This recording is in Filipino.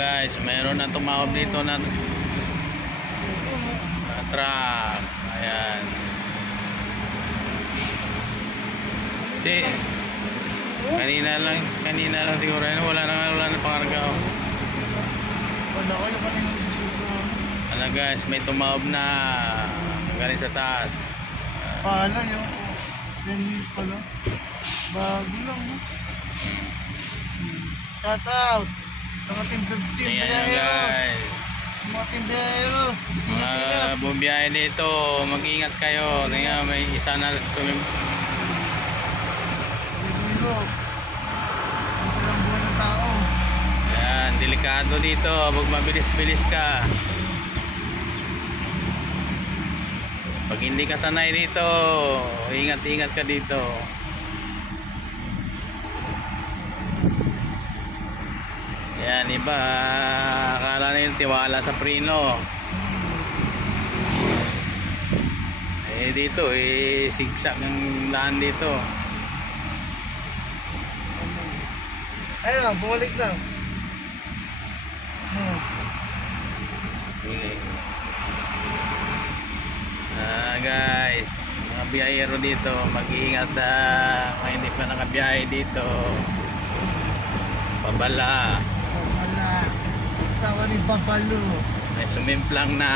guys, mayroon na tumawag dito na truck. Ayan. Di. Kanina lang siguro. Wala na pangarga. Wala ko yung kanina susunod. Ano guys, may tumawag na galing sa taas. Paala yung hindi pala. Bago lang, no? Shout out! Mga team 15 Ayan guys. Mga team Bejeros. Mga bumiyahe dito, mag-ingat kayo. Tingnan, may isa na Biro. Ang salang buhay ng tao. Ayan, delikado dito. Huwag mabilis-bilis ka. Pag hindi ka sanay dito, ingat-ingat ka dito. Yan, iba akala nila tiwala sa preno. Dito zigzag ang daan dito. Ayun, bumalik na. Okay. Guys, mga biyahero dito, mag-iingat kung hindi pa nakabiyahe dito. Pabala. Wala. Sawa ni Papalo. May sumimplang na.